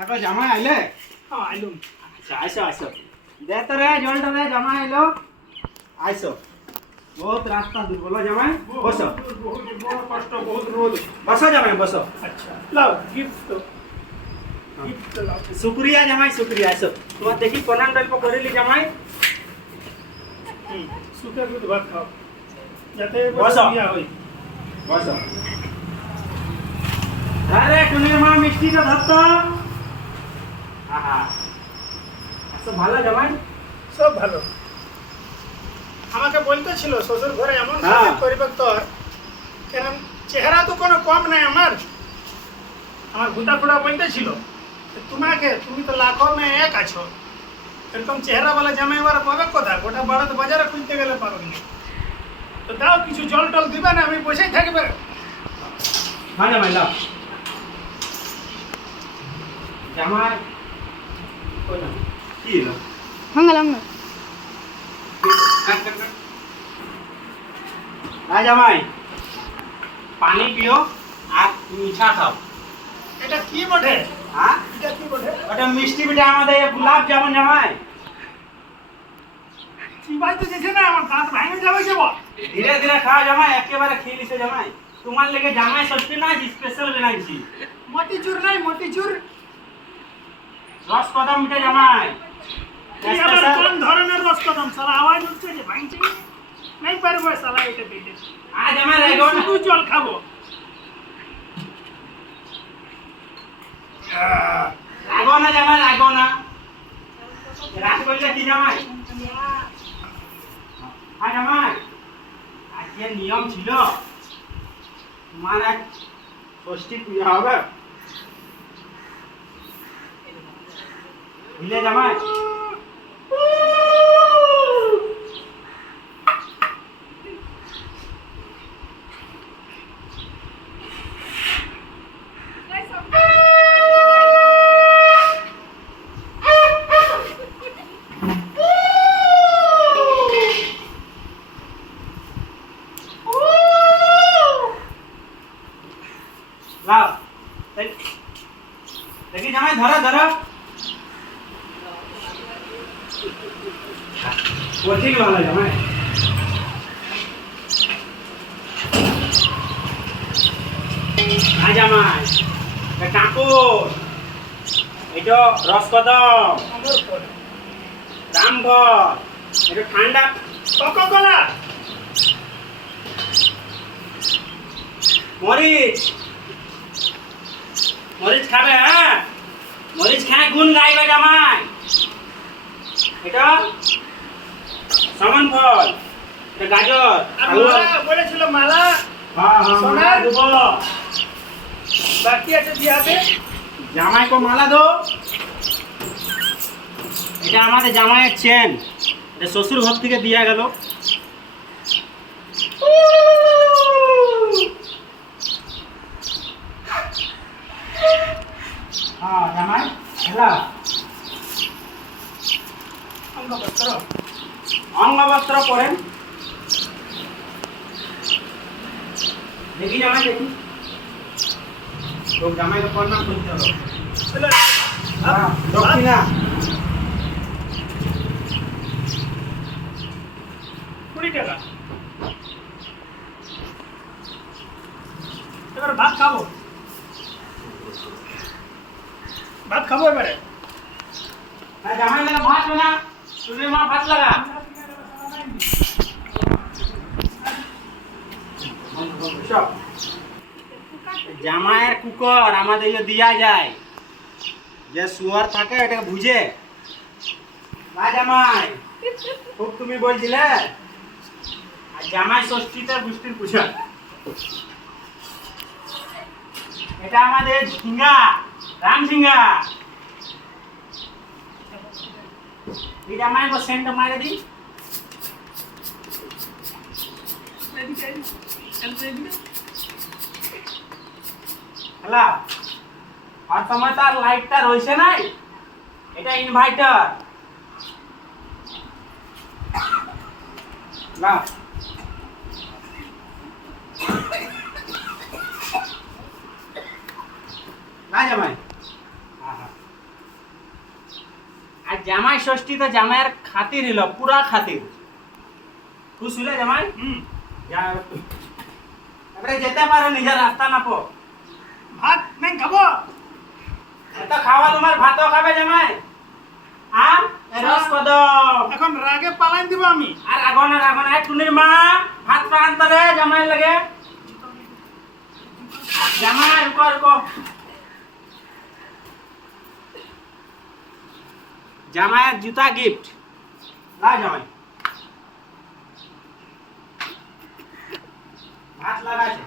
থাকো জামাই আইলে? হ্যাঁ আইলুম। আচ্ছা আইসো আইসো। দে তো রে জলটা দে, জামাই আইলো। আইসো। বহুত রাস্তা দূর বলো জামাই। বসো। বহুত বড় কষ্ট, বহুত রোদ। বসো জামাই বসো। আচ্ছা লাও গিফট তো। গিফট লাও। শুক্রিয়া জামাই শুক্রিয়া। আইসো। তোমার দেখি প্রণাম টাইপ করিলি জামাই। সুখে দুধ ভাত খাও যাতে বসো। বিয়া হই। বসো। আরে টুনির মা মিষ্টিটা ধরতো। আহা। আচ্ছা ভালো জামাই? সব ভালো। আমাকে বলতেছিল শ্বশুর ঘরে এমন হ্যাঁ। কাজ করিবে তোর, কারণ চেহারা তো কোনো কম নাই আমার। আমার ভুতা ফুটা বলতেছিল তুমি তো লাখো মে এক আছো, এরকম চেহারা वाला জামাই ওরা পাবে কোথা? গোটা ভারত বাজারে খুঁজতে গেলে পারবে না। তো দাও কিছু জল টল দিবে না, আমি বসেই থাকবে। হ্যাঁ জামাই লাও। জামাই কই না? কি এলো? ভাঙালাম না। হ্যাঁ জামাই, পানি পিও আর মিঠা খাও। এটা কি বটে? হ্যাঁ এটা কি বটে? ওটা মিষ্টি পিঠা আমাদের গোলাপ জামুন জামাই। চিবাই তো দিছে না, আমার দাঁত ভেঙে যাবে কেবল। ধীরে ধীরে খাও জামাই, একেবারে খেয়ে লিছে জামাই। তোমার লেগে জামাই ষষ্ঠী না স্পেশাল বানাইছি। মতিচুর নাই মতিচুর? রস কদম মিঠা জামাই। এই আবার কোন ধরনের রস কদম? সালা আওয়াজ হচ্ছে যে ভাঙছে নাই পারবো সালা এটা দিতে। আজ আমার রেগো না। শুধু জল খাবো। রাগো না জামাই, রাগো না। রাগ করলে কি জামাই? হ্যাঁ জামাই, আজকে নিয়ম ছিল তোমার এক ষষ্ঠী পূজা হবে, বুঝলে জামাই? লাও দেখি জামাই, ধরো ধরো। ঠিক ভালো জামাই। জামাই কাকুর এটা রসকদম, রামঘর, এটা ঠান্ডা কোকা-কোলা, মরিচ। মরিচ খাবে? হ্যাঁ মরিচ খায় গুণ গাইবে জামাই। এটা সামান ফল, এটা গাজর। আর মালা বলেছিল মালা। হ্যাঁ হ্যাঁ সোনার দেব। বাকি আছে দিয়াতে। জামাই কো মালা দো। এটা আমাদের জামাইয়ের চেন, এটা শ্বশুর ঘর থেকে দিয়া গেল। হ্যাঁ জামাই খেলা অঙ্গবস্ত্র অঙ্গবস্ত্র পরেন। দেখি জামাই দেখি তো জামাই প্রণাম করতে হবে। হ্যাঁ দক্ষিণা 20 টাকা। এবার ভাত খাবো, ভাত খাবো এবারে। হ্যাঁ জামাই লাগা ভাত না, তুমি মা ভাত লাগা। জামাইয়ের কুকর আমাদের দিয়া যায়, যে শুয়ার থাকে এটাকে বুঝে না জামাই। খুব তুমি বলছিলে আর জামাই ষষ্ঠীতে বৃষ্টির পূজা। এটা আমাদের ঝিঙ্গা, রাম ঝিঙ্গা। এই জামাই को सेंट मारे दी। হ্যালো, আর তোমার তার লাইটটা রইছে নাই, এটা ইনভার্টার। না না জামাই। হ্যাঁ হ্যাঁ জামাই ষষ্ঠী তো জামাইয়ের খাতির হইল, পুরা খাতির। খুশ হইলে জামাই? যা এবারে যেতে পারো, নিজের রাস্তা নাপো। ভাত নাই খাবো? এত খাওয়া তোমার, ভাতও খাবে জামাই। আর রস কদম এখন রাগে পালাই দিব আমি। আর আগুন এক টুনির মা ভাত আনতে রে জামাই লাগে। জামাই রুকো রুকো। জামাইয়ের জুতা গিফট। লা জামাই, ভাত লাগাছে।